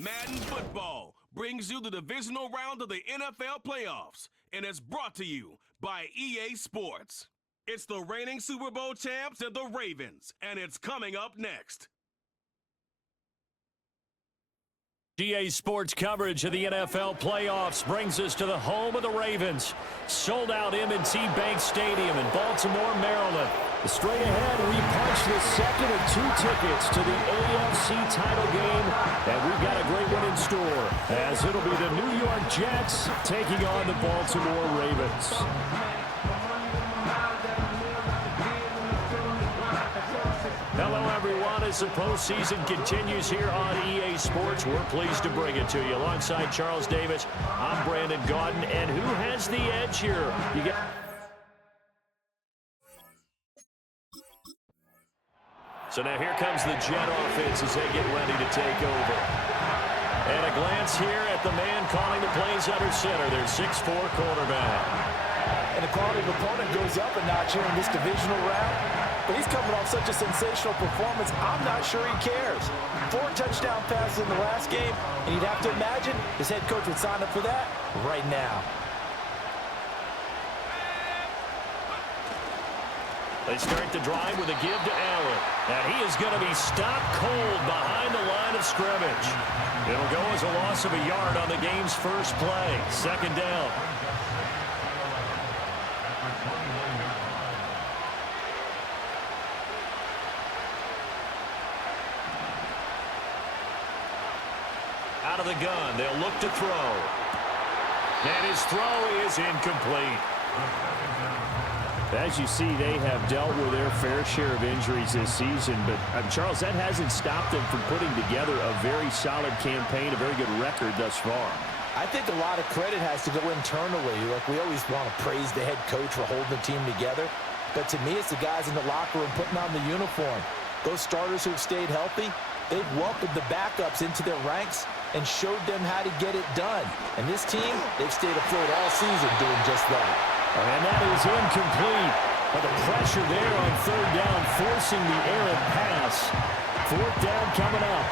Madden Football brings you the divisional round of the NFL playoffs, and it's brought to you by EA Sports. It's the reigning Super Bowl champs and the Ravens, and it's coming up next. EA Sports coverage of the NFL playoffs brings us to the home of the Ravens. Sold out M&T Bank Stadium in Baltimore, Maryland. Straight ahead, we punch the second of two tickets to the AFC title game, and we've got a great one in store, as it'll be the New York Jets taking on the Baltimore Ravens. Hello, everyone. As the postseason continues here on EA Sports, we're pleased to bring it to you. Alongside Charles Davis, I'm Brandon Gaudin, and who has the edge here? So now here comes the Jet offense as they get ready to take over. And a glance here at the man calling the plays under center, their 6'4" quarterback. And the quality of opponent goes up a notch here in this divisional round. But he's coming off such a sensational performance, I'm not sure he cares. 4 touchdown passes in the last game, and you'd have to imagine his head coach would sign up for that right now. They start the drive with a give to Allen. And he is going to be stopped cold behind the line of scrimmage. It'll go as a loss of a yard on the game's first play. Second down. Out of the gun, they'll look to throw. And his throw is incomplete. As you see, they have dealt with their fair share of injuries this season, but Charles, that hasn't stopped them from putting together a very solid campaign, a very good record thus far. I think a lot of credit has to go internally. Like, we always want to praise the head coach for holding the team together, but to me, it's the guys in the locker room putting on the uniform. Those starters who have stayed healthy, they've welcomed the backups into their ranks and showed them how to get it done. And this team, they've stayed afloat all season doing just that. And that is incomplete. But the pressure there on third down, forcing the errant pass. Fourth down coming up.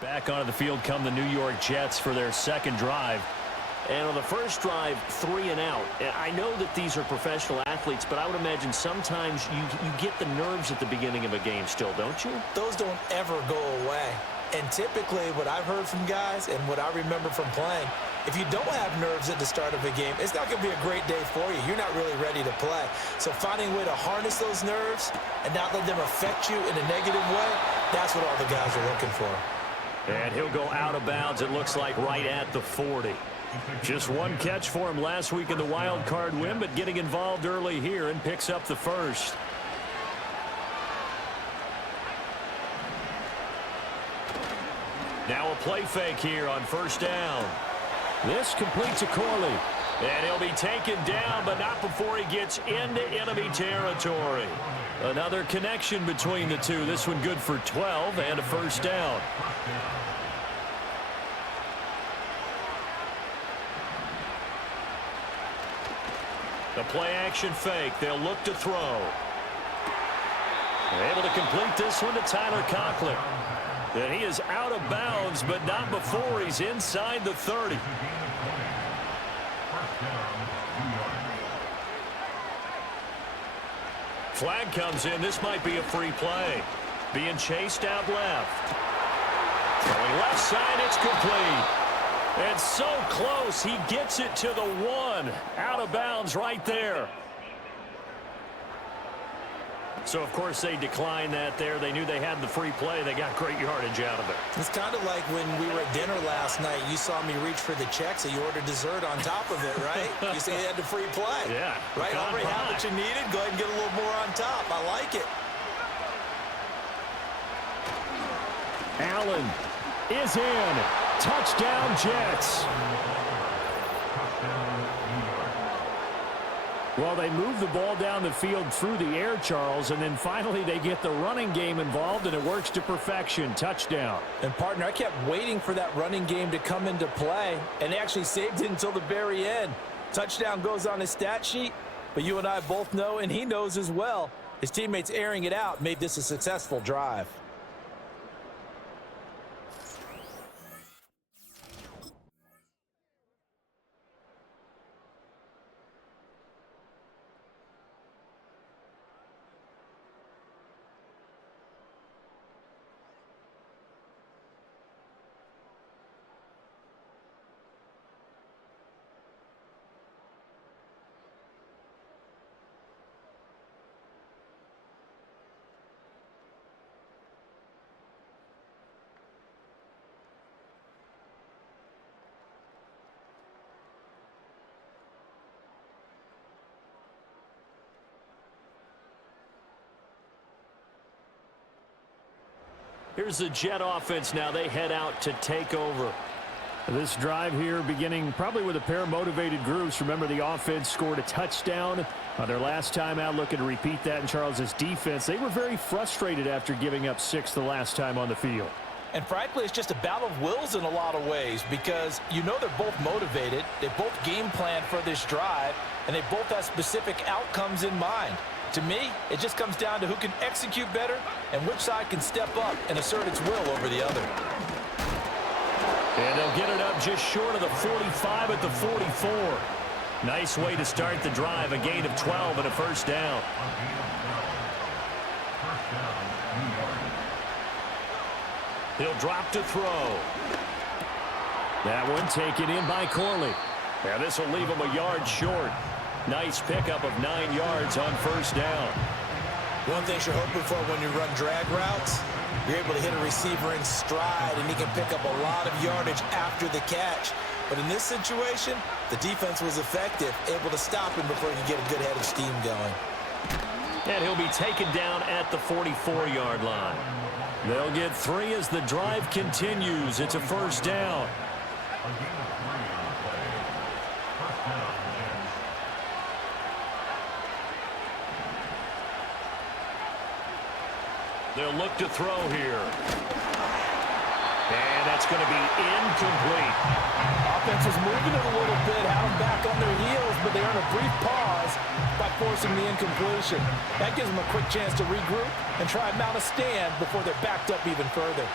Back onto the field come the New York Jets for their second drive. And on the first drive, 3 and out. And I know that these are professional athletes, but I would imagine sometimes you get the nerves at the beginning of a game still, don't you? Those don't ever go away. And typically what I've heard from guys and what I remember from playing, if you don't have nerves at the start of a game, it's not going to be a great day for you. You're not really ready to play. So finding a way to harness those nerves and not let them affect you in a negative way, that's what all the guys are looking for. And he'll go out of bounds, it looks like, right at the 40. Just one catch for him last week in the wild card win, but getting involved early here and picks up the first. Now a play fake here on first down. This completes to Corley. And he'll be taken down, but not before he gets into enemy territory. Another connection between the two. This one good for 12 and a first down. The play action fake. They'll look to throw. They're able to complete this one to Tyler Conklin. And he is out of bounds, but not before he's inside the 30. Flag comes in. This might be a free play. Being chased out left. Throwing left side, it's complete. And so close, he gets it to the 1. Out of bounds right there. So, of course, they declined that there. They knew they had the free play. They got great yardage out of it. It's kind of like when we were at dinner last night. You saw me reach for the check, so you ordered dessert on top of it, right? You said you had the free play. Yeah. Right? Already had what you needed. Go ahead and get a little more on top. I like it. Allen is in. Touchdown, Jets. Well, they move the ball down the field through the air, Charles, and then finally they get the running game involved, and it works to perfection. Touchdown. And, partner, I kept waiting for that running game to come into play, and they actually saved it until the very end. Touchdown goes on his stat sheet, but you and I both know, and he knows as well, his teammates airing it out made this a successful drive. Here's the Jet offense now. They head out to take over. This drive here beginning probably with a pair of motivated groups. Remember, the offense scored a touchdown on their last time out, looking to repeat that in Charles's defense. They were very frustrated after giving up 6 the last time on the field. And frankly, it's just a battle of wills in a lot of ways because you know they're both motivated, they both game plan for this drive, and they both have specific outcomes in mind. To me, it just comes down to who can execute better and which side can step up and assert its will over the other. And they'll get it up just short of the 45 at the 44. Nice way to start the drive, a gain of 12 and a first down. He'll drop to throw. That one taken in by Corley. Now this will leave him a yard short. Nice pickup of 9 yards on first down. One thing you're hoping for when you run drag routes, you're able to hit a receiver in stride and he can pick up a lot of yardage after the catch. But in this situation, the defense was effective, able to stop him before he could get a good head of steam going. And he'll be taken down at the 44-yard line. They'll get 3 as the drive continues. It's a first down. They'll look to throw here. And that's going to be incomplete. Offense was moving it a little bit, had them back on their heels, but they earn a brief pause by forcing the incompletion. That gives them a quick chance to regroup and try and mount a stand before they're backed up even further.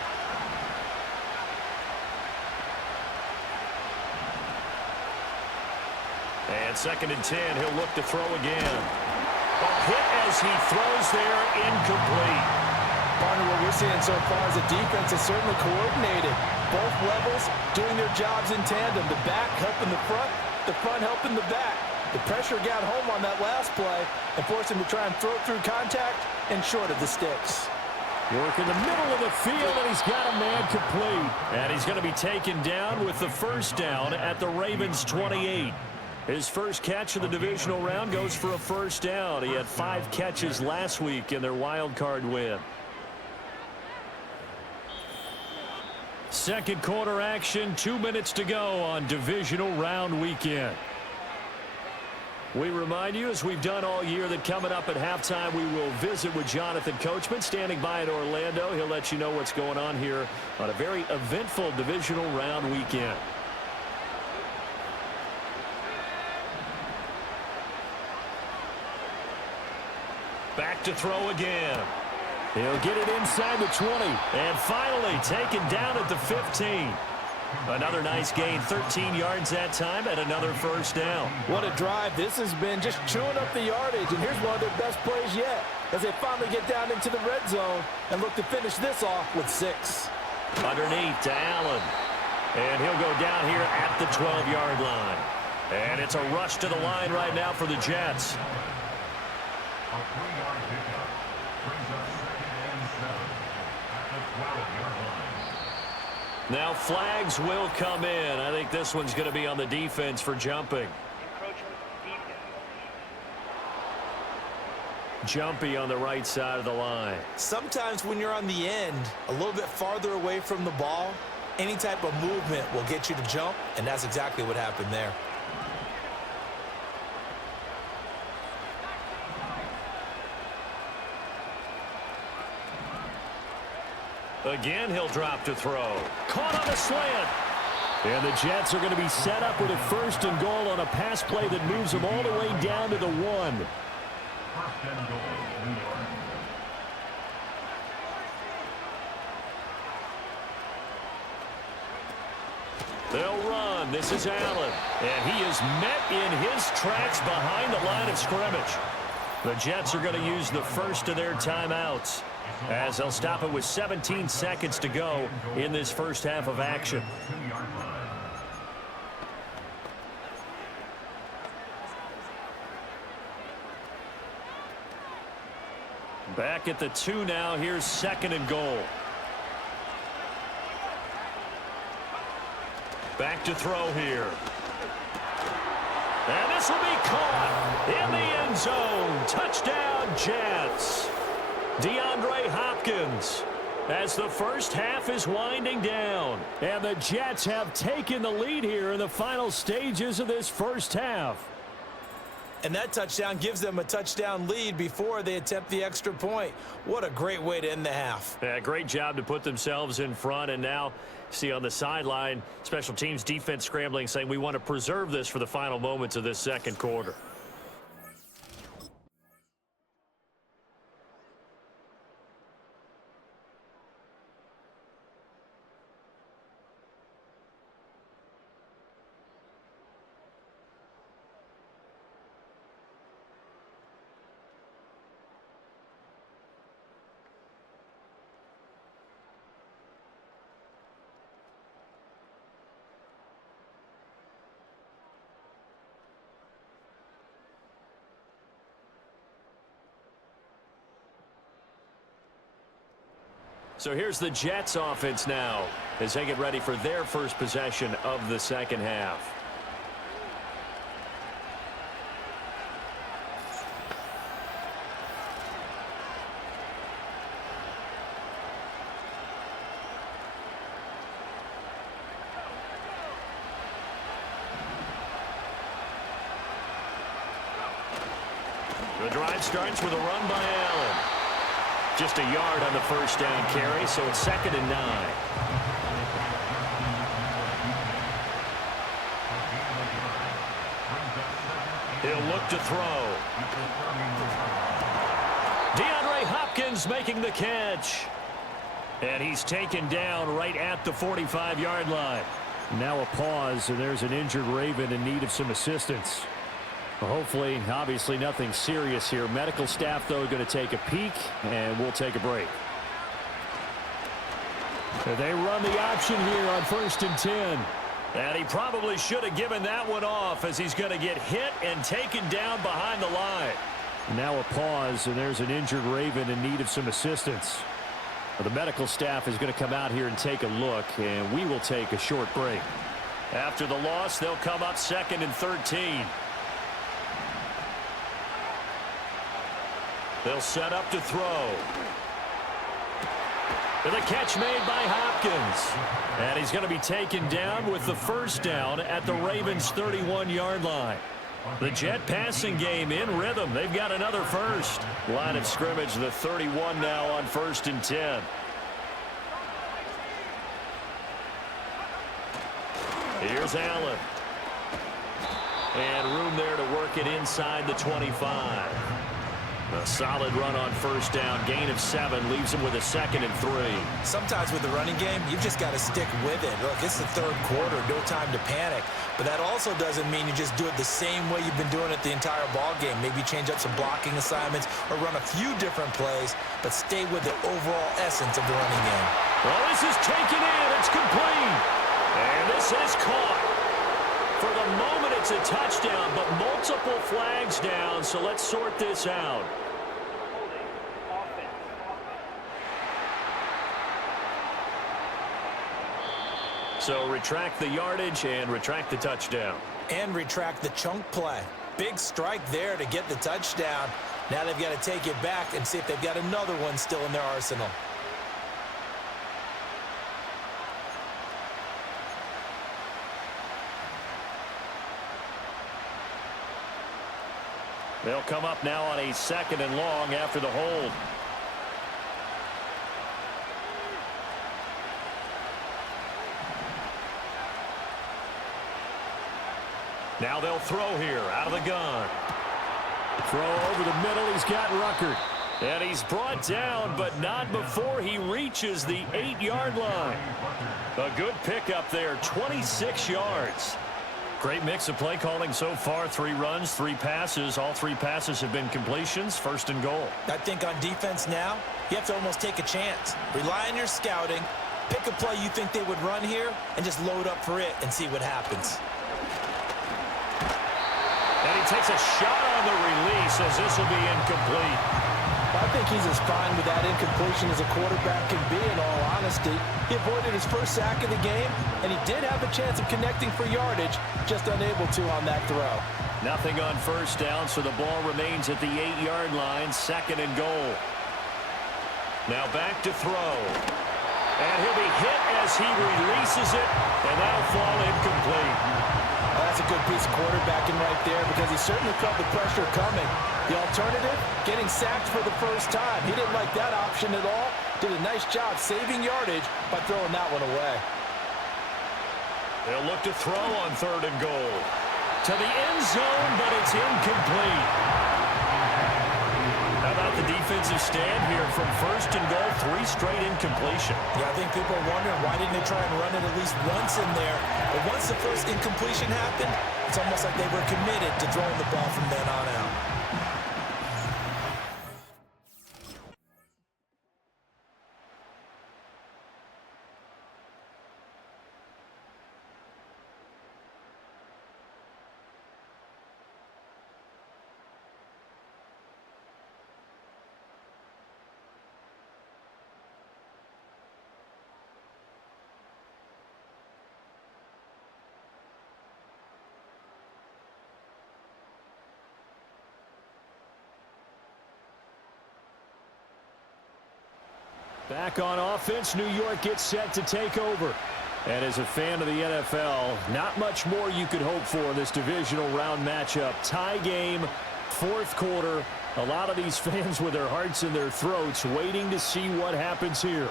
And 2nd and 10, he'll look to throw again. A hit as he throws there, incomplete. Partner, what we're seeing so far is the defense is certainly coordinated. Both levels doing their jobs in tandem. The back helping the front helping the back. The pressure got home on that last play and forced him to try and throw through contact and short of the sticks. Work in the middle of the field, and he's got a man complete. And he's going to be taken down with the first down at the Ravens' 28. His first catch of the divisional round goes for a first down. He had 5 catches last week in their wild card win. Second quarter action, 2 minutes to go on divisional round weekend. We remind you, as we've done all year, that coming up at halftime, we will visit with Jonathan Coachman, standing by in Orlando. He'll let you know what's going on here on a very eventful divisional round weekend. Back to throw again. He'll get it inside the 20. And finally taken down at the 15. Another nice gain, 13 yards that time, and another first down. What a drive this has been, just chewing up the yardage. And here's one of their best plays yet, as they finally get down into the red zone and look to finish this off with 6. Underneath to Allen. And he'll go down here at the 12-yard line. And it's a rush to the line right now for the Jets. A 3-yard pickup brings us 2nd and 7 at the 12-yard line. Now flags will come in. I think this one's going to be on the defense for jumping. Jumpy on the right side of the line. Sometimes when you're on the end, a little bit farther away from the ball, Any type of movement will get you to jump, and that's exactly what happened there. Again, he'll drop to throw. Caught on the slant. And the Jets are going to be set up with a 1st and goal on a pass play that moves them all the way down to the 1. 1st and goal, New York. They'll run. This is Allen. And he is met in his tracks behind the line of scrimmage. The Jets are going to use the first of their timeouts, as they'll stop it with 17 seconds to go in this first half of action. Back at the 2 now. Here's 2nd and goal. Back to throw here. And this will be caught in the end zone. Touchdown, Jets. DeAndre Hopkins, as the first half is winding down. And the Jets have taken the lead here in the final stages of this first half. And that touchdown gives them a touchdown lead before they attempt the extra point. What a great way to end the half. Yeah, great job to put themselves in front. And now, see on the sideline, special teams defense scrambling, saying we want to preserve this for the final moments of this second quarter. So here's the Jets offense now as they get ready for their first possession of the second half. The drive starts with a run by Allen. Just a yard on the first down carry, so it's 2nd and 9. He'll look to throw. DeAndre Hopkins making the catch. And he's taken down right at the 45-yard line. Now a pause, and there's an injured Raven in need of some assistance. Well, hopefully, obviously nothing serious here. Medical staff, though, going to take a peek, and we'll take a break. They run the option here on 1st and 10. And he probably should have given that one off, as he's going to get hit and taken down behind the line. Now a pause, and there's an injured Raven in need of some assistance. Well, the medical staff is going to come out here and take a look, and we will take a short break. After the loss, they'll come up 2nd and 13. They'll set up to throw. And the catch made by Hopkins. And he's going to be taken down with the first down at the Ravens' 31-yard line. The Jet passing game in rhythm. They've got another first. Line of scrimmage, the 31 now on 1st and 10. Here's Allen. And room there to work it inside the 25. A solid run on first down. Gain of 7 leaves him with a 2nd and 3. Sometimes with the running game, you've just got to stick with it. Look, it's the third quarter. No time to panic. But that also doesn't mean you just do it the same way you've been doing it the entire ball game. Maybe change up some blocking assignments or run a few different plays, but stay with the overall essence of the running game. Well, this is taken in. It's complete. And this is caught. For the moment, it's a touchdown, but multiple flags down, so let's sort this out. So retract the yardage and retract the touchdown. And retract the chunk play. Big strike there to get the touchdown. Now they've got to take it back and see if they've got another one still in their arsenal. They'll come up now on a 2nd and long after the hold. Now they'll throw here out of the gun. Throw over the middle. He's got Ruckert. And he's brought down, but not before he reaches the 8-yard line. A good pickup there, 26 yards. Great mix of play calling so far. 3 runs, 3 passes. All 3 passes have been completions. 1st and goal. I think on defense now, you have to almost take a chance. Rely on your scouting. Pick a play you think they would run here and just load up for it and see what happens. And he takes a shot on the release as this will be incomplete. I think he's as fine with that incompletion as a quarterback can be, in all honesty. He avoided his first sack of the game, and he did have a chance of connecting for yardage, just unable to on that throw. Nothing on 1st down, so the ball remains at the 8-yard line, 2nd and goal. Now back to throw. And he'll be hit as he releases it, and that'll fall incomplete. That's a good piece of quarterbacking right there because he certainly felt the pressure coming. The alternative, getting sacked for the first time. He didn't like that option at all. Did a nice job saving yardage by throwing that one away. They'll look to throw on 3rd and goal. To the end zone, but it's incomplete. How about the defensive stand here from 1st and goal, 3 straight incompletion. Yeah, I think people are wondering why didn't they try and run it at least once in there. But once the first incompletion happened, it's almost like they were committed to throwing the ball from then on out. Back on offense, New York gets set to take over. And as a fan of the NFL, not much more you could hope for in this divisional round matchup. Tie game, 4th quarter. A lot of these fans with their hearts in their throats waiting to see what happens here.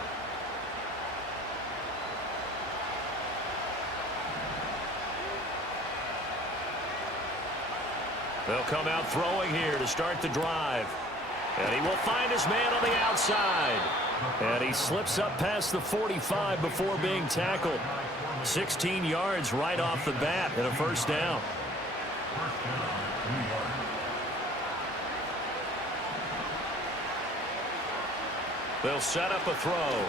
They'll come out throwing here to start the drive. And he will find his man on the outside. And he slips up past the 45 before being tackled. 16 yards right off the bat and a 1st down. They'll set up a throw.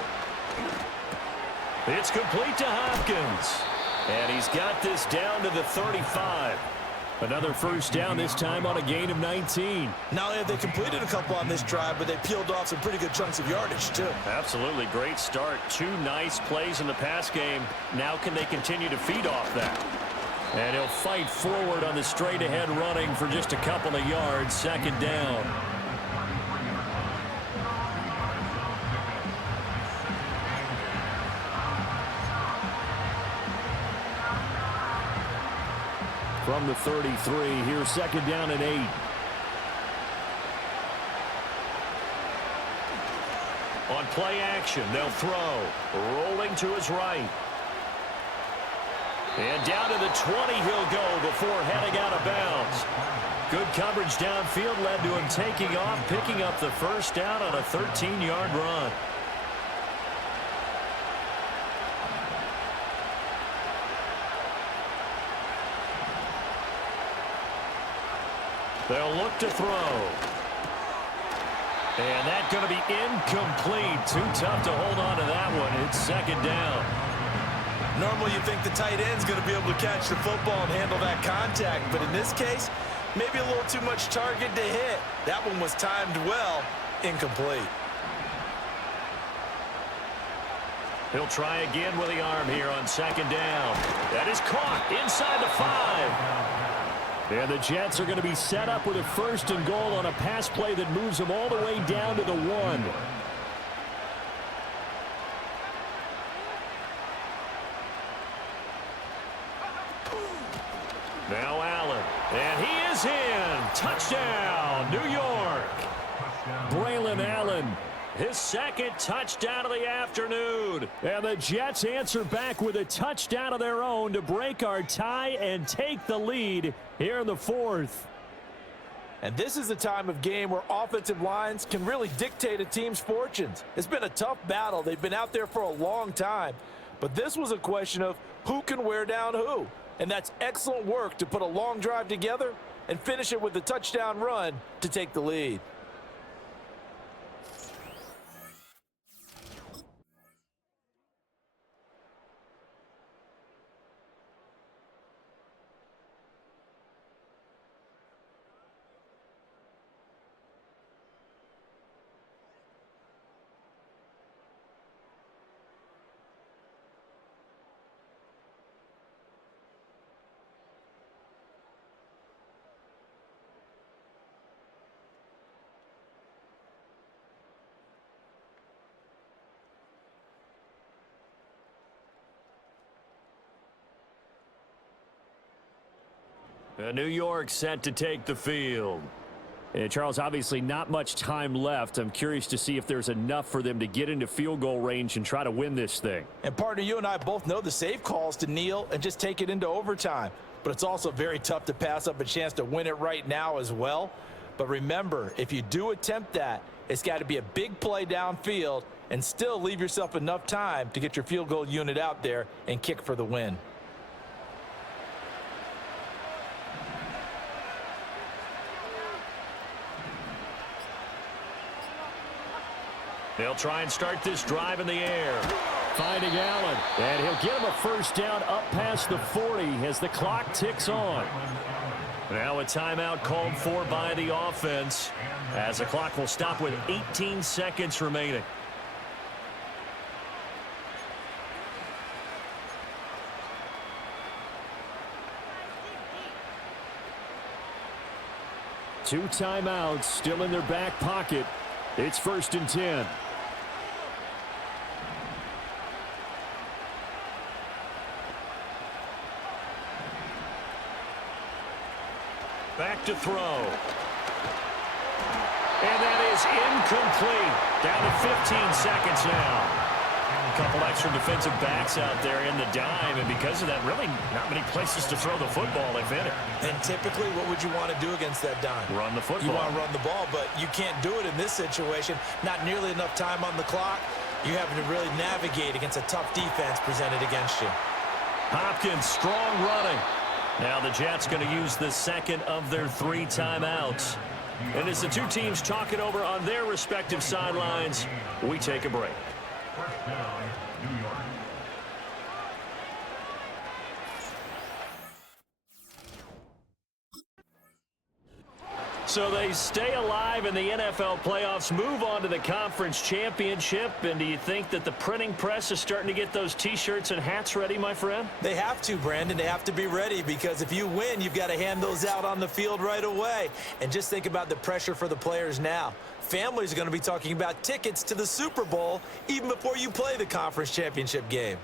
It's complete to Hopkins. And he's got this down to the 35. Another 1st down, this time on a gain of 19. Not only have they completed a couple on this drive, but they peeled off some pretty good chunks of yardage, too. Absolutely. Great start. 2 nice plays in the pass game. Now can they continue to feed off that? And he'll fight forward on the straight-ahead running for just a couple of yards. 2nd down. From the 33, here's 2nd down and 8. On play action, they'll throw. Rolling to his right. And down to the 20 he'll go before heading out of bounds. Good coverage downfield led to him taking off, picking up the 1st down on a 13-yard run. They'll look to throw. And that's going to be incomplete. Too tough to hold on to that one. It's 2nd down. Normally you think the tight end's going to be able to catch the football and handle that contact. But in this case, maybe a little too much target to hit. That one was timed well. Incomplete. He'll try again with the arm here on 2nd down. That is caught inside the 5. And the Jets are going to be set up with a 1st and goal on a pass play that moves them all the way down to the 1. Now Allen. And he is is in. Touchdown, New York. Braylon Allen, his second touchdown of the afternoon. And the Jets answer back with a touchdown of their own to break our tie and take the lead here in the fourth. And this is a time of game where offensive lines can really dictate a team's fortunes. It's been a tough battle. They've been out there for a long time. But this was a question of who can wear down who. And that's excellent work to put a long drive together and finish it with a touchdown run to take the lead. New York set to take the field. And Charles, obviously not much time left. I'm curious to see if there's enough for them to get into field goal range and try to win this thing. And partner, you and I both know the safe calls to kneel and just take it into overtime. But it's also very tough to pass up a chance to win it right now as well. But remember, if you do attempt that, it's got to be a big play downfield and still leave yourself enough time to get your field goal unit out there and kick for the win. They'll try and start this drive in the air. Finding Allen. And he'll get him a first down up past the 40 as the clock ticks on. Now a timeout called for by the offense as the clock will stop with 18 seconds remaining. Two timeouts still in their back pocket. It's 1st and 10. Back to throw. And that is incomplete. Down to 15 seconds now. A couple extra defensive backs out there in the dime, and because of that, really not many places to throw the football, if any. And typically, what would you want to do against that dime? Run the football. You want to run the ball, but you can't do it in this situation. Not nearly enough time on the clock. You're having to really navigate against a tough defense presented against you. Hopkins, strong running. Now the Jets going to use the second of their 3 timeouts. And as the two teams talk it over on their respective sidelines, we take a break. First down, New York. So they stay alive in the NFL playoffs, move on to the conference championship. And do you think that the printing press is starting to get those T-shirts and hats ready, my friend? They have to, Brandon. They have to be ready because if you win, you've got to hand those out on the field right away. And just think about the pressure for the players now. Families are going to be talking about tickets to the Super Bowl even before you play the conference championship game.